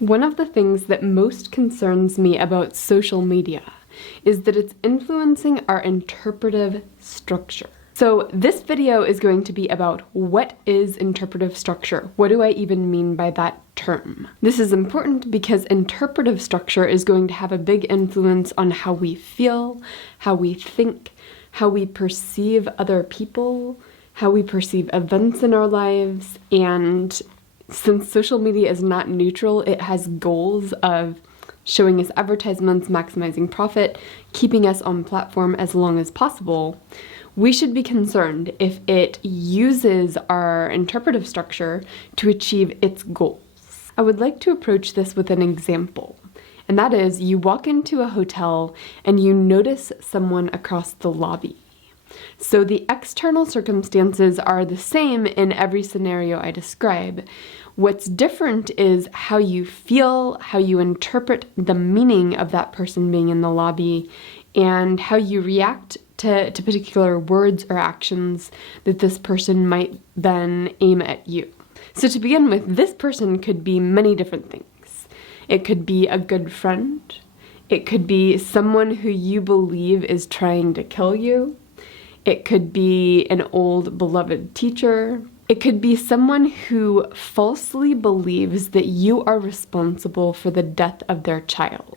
One of the things that most concerns me about social media is that it's influencing our interpretive structure. So this video is going to be about what is interpretive structure? What do I even mean by that term? This is important because interpretive structure is going to have a big influence on how we feel, how we think, how we perceive other people, how we perceive events in our lives, and since social media is not neutral, it has goals of showing us advertisements, maximizing profit, keeping us on platform as long as possible. We should be concerned if it uses our interpretive structure to achieve its goals. I would like to approach this with an example, and that is you walk into a hotel and you notice someone across the lobby. So the external circumstances are the same in every scenario I describe. What's different is how you feel, how you interpret the meaning of that person being in the lobby, and how you react to particular words or actions that this person might then aim at you. So to begin with, this person could be many different things. It could be a good friend. It could be someone who you believe is trying to kill you. It could be an old beloved teacher. It could be someone who falsely believes that you are responsible for the death of their child.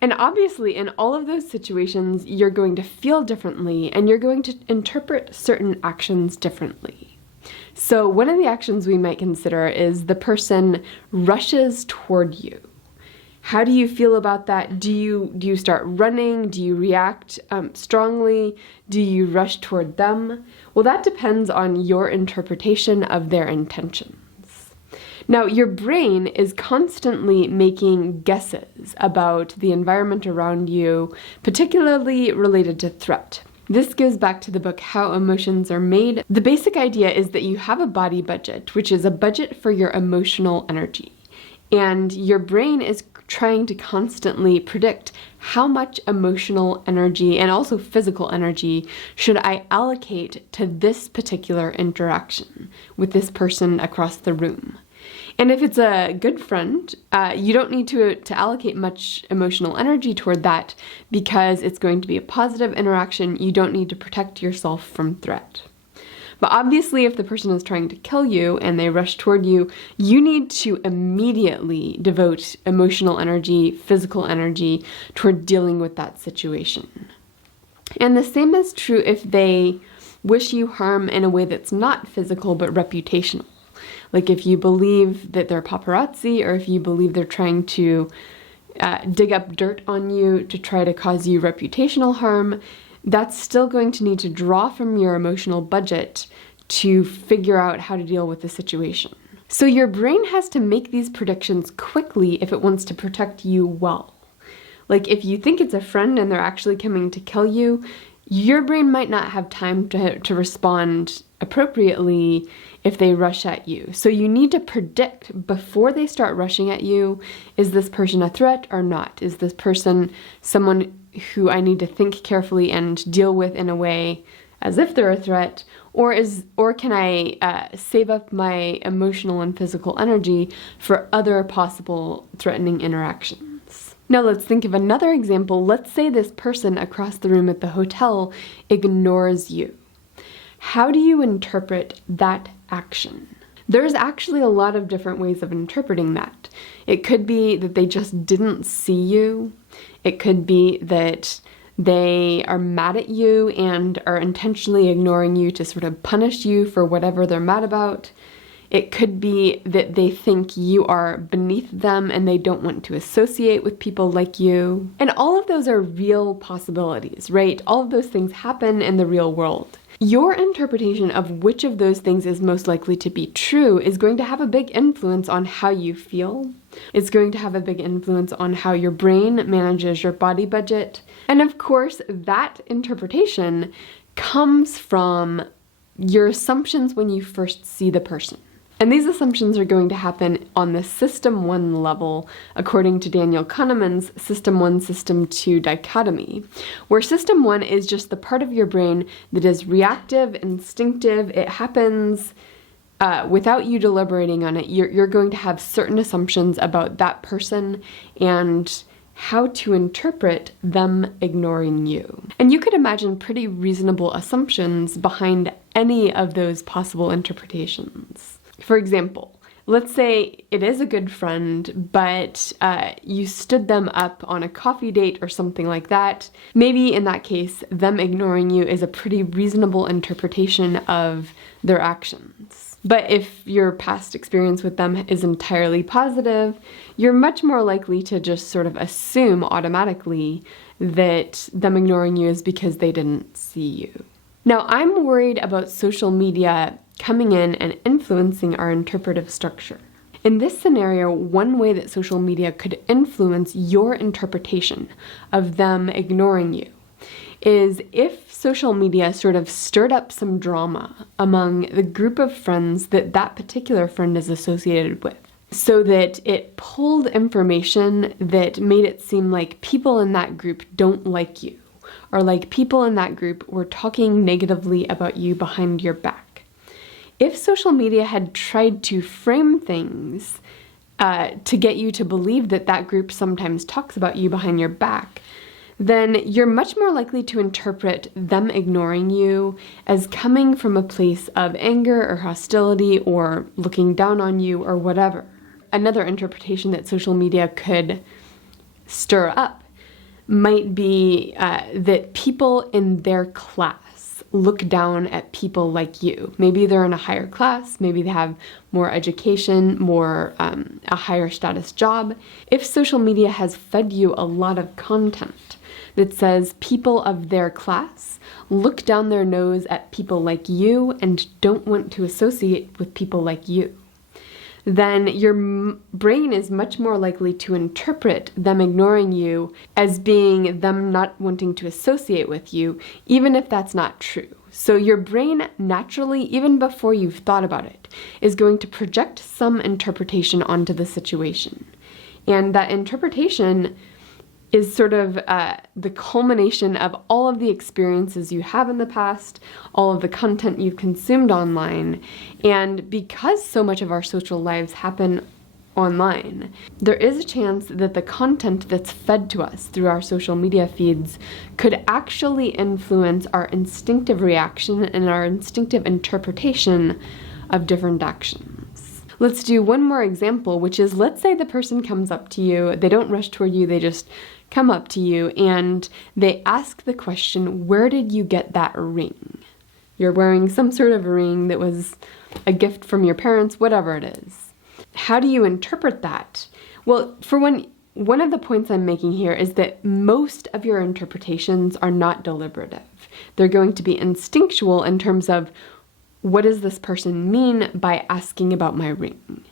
And obviously, in all of those situations, you're going to feel differently and you're going to interpret certain actions differently. So one of the actions we might consider is the person rushes toward you. How do you feel about that? Do you start running? Do you react strongly? Do you rush toward them? Well, that depends on your interpretation of their intentions. Now, your brain is constantly making guesses about the environment around you, particularly related to threat. This goes back to the book How Emotions Are Made. The basic idea is that you have a body budget, which is a budget for your emotional energy. And your brain is trying to constantly predict how much emotional energy and also physical energy should I allocate to this particular interaction with this person across the room. And if it's a good friend, you don't need to allocate much emotional energy toward that because it's going to be a positive interaction. You don't need to protect yourself from threat. But obviously, if the person is trying to kill you and they rush toward you, you need to immediately devote emotional energy, physical energy toward dealing with that situation. And the same is true if they wish you harm in a way that's not physical but reputational. Like if you believe that they're paparazzi, or if you believe they're trying to dig up dirt on you to try to cause you reputational harm, that's still going to need to draw from your emotional budget to figure out how to deal with the situation. So your brain has to make these predictions quickly if it wants to protect you well. Like if you think it's a friend and they're actually coming to kill you, your brain might not have time to respond appropriately if they rush at you. So you need to predict before they start rushing at you, is this person a threat or not? Is this person someone who I need to think carefully and deal with in a way as if they're a threat, or can I save up my emotional and physical energy for other possible threatening interactions? Now let's think of another example. Let's say this person across the room at the hotel ignores you. How do you interpret that action? There's actually a lot of different ways of interpreting that. It could be that they just didn't see you. It could be that they are mad at you and are intentionally ignoring you to sort of punish you for whatever they're mad about. It could be that they think you are beneath them and they don't want to associate with people like you. And all of those are real possibilities, right? All of those things happen in the real world. Your interpretation of which of those things is most likely to be true is going to have a big influence on how you feel. It's going to have a big influence on how your brain manages your body budget. And of course, that interpretation comes from your assumptions when you first see the person. And these assumptions are going to happen on the System 1 level, according to Daniel Kahneman's System 1, System 2 dichotomy, where System 1 is just the part of your brain that is reactive, instinctive. It happens without you deliberating on it, you're going to have certain assumptions about that person and how to interpret them ignoring you. And you could imagine pretty reasonable assumptions behind any of those possible interpretations. For example, let's say it is a good friend, but you stood them up on a coffee date or something like that. Maybe in that case, them ignoring you is a pretty reasonable interpretation of their actions. But if your past experience with them is entirely positive, you're much more likely to just sort of assume automatically that them ignoring you is because they didn't see you. Now, I'm worried about social media coming in and influencing our interpretive structure. In this scenario, one way that social media could influence your interpretation of them ignoring you is if social media sort of stirred up some drama among the group of friends that that particular friend is associated with, so that it pulled information that made it seem like people in that group don't like you, or like people in that group were talking negatively about you behind your back. If social media had tried to frame things to get you to believe that that group sometimes talks about you behind your back, then you're much more likely to interpret them ignoring you as coming from a place of anger or hostility or looking down on you or whatever. Another interpretation that social media could stir up might be that people in their class look down at people like you. Maybe they're in a higher class, maybe they have more education, a higher status job. If social media has fed you a lot of content that says people of their class look down their nose at people like you and don't want to associate with people like you, then your brain is much more likely to interpret them ignoring you as being them not wanting to associate with you, even if that's not true. So your brain naturally, even before you've thought about it, is going to project some interpretation onto the situation. And that interpretation is sort of the culmination of all of the experiences you have in the past, all of the content you've consumed online. And because so much of our social lives happen online, there is a chance that the content that's fed to us through our social media feeds could actually influence our instinctive reaction and our instinctive interpretation of different actions. Let's do one more example, which is, let's say the person comes up to you, they don't rush toward you, they just come up to you and they ask the question, where did you get that ring? You're wearing some sort of a ring that was a gift from your parents, whatever it is. How do you interpret that? Well, for one of the points I'm making here is that most of your interpretations are not deliberative. They're going to be instinctual in terms of, what does this person mean by asking about my ring?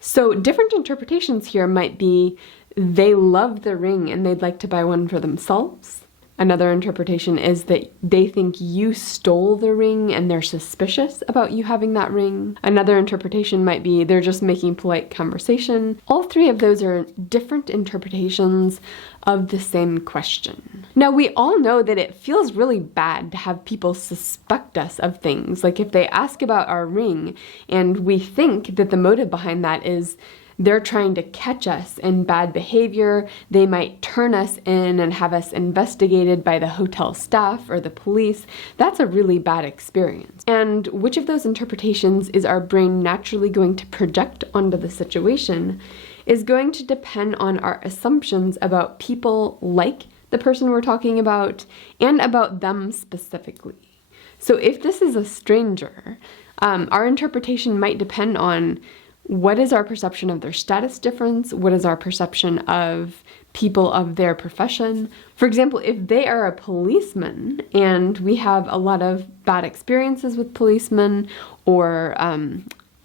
So different interpretations here might be, they love the ring and they'd like to buy one for themselves. Another interpretation is that they think you stole the ring and they're suspicious about you having that ring. Another interpretation might be they're just making polite conversation. All three of those are different interpretations of the same question. Now, we all know that it feels really bad to have people suspect us of things. Like if they ask about our ring and we think that the motive behind that is they're trying to catch us in bad behavior. They might turn us in and have us investigated by the hotel staff or the police. That's a really bad experience. And which of those interpretations is our brain naturally going to project onto the situation is going to depend on our assumptions about people like the person we're talking about and about them specifically. So if this is a stranger, our interpretation might depend on what is our perception of their status difference? What is our perception of people of their profession? For example, if they are a policeman and we have a lot of bad experiences with policemen or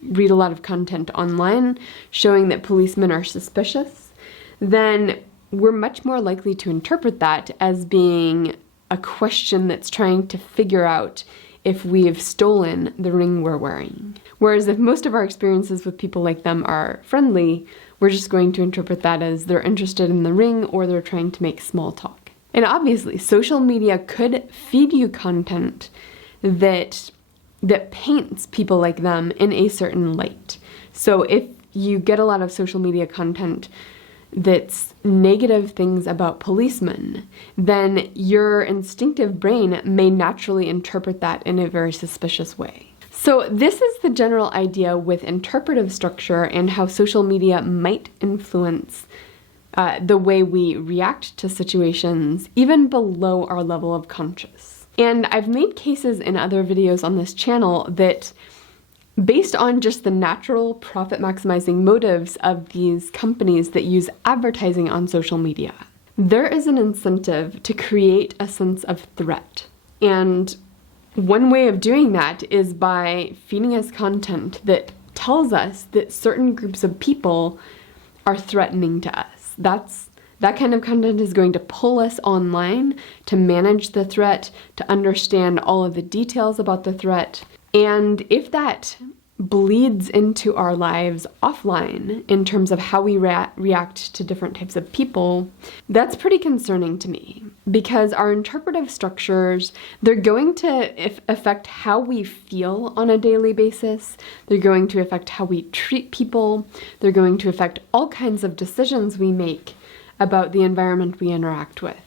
read a lot of content online showing that policemen are suspicious, then we're much more likely to interpret that as being a question that's trying to figure out if we've stolen the ring we're wearing. Whereas if most of our experiences with people like them are friendly, we're just going to interpret that as they're interested in the ring or they're trying to make small talk. And obviously, social media could feed you content that that paints people like them in a certain light. So if you get a lot of social media content that's negative things about policemen, then your instinctive brain may naturally interpret that in a very suspicious way. So this is the general idea with interpretive structure and how social media might influence the way we react to situations, even below our level of conscious. And I've made cases in other videos on this channel that, based on just the natural profit maximizing motives of these companies that use advertising on social media, there is an incentive to create a sense of threat. And one way of doing that is by feeding us content that tells us that certain groups of people are threatening to us. That kind of content is going to pull us online to manage the threat, to understand all of the details about the threat. And if that bleeds into our lives offline in terms of how we react to different types of people, that's pretty concerning to me, because our interpretive structures, they're going to affect how we feel on a daily basis. They're going to affect how we treat people. They're going to affect all kinds of decisions we make about the environment we interact with.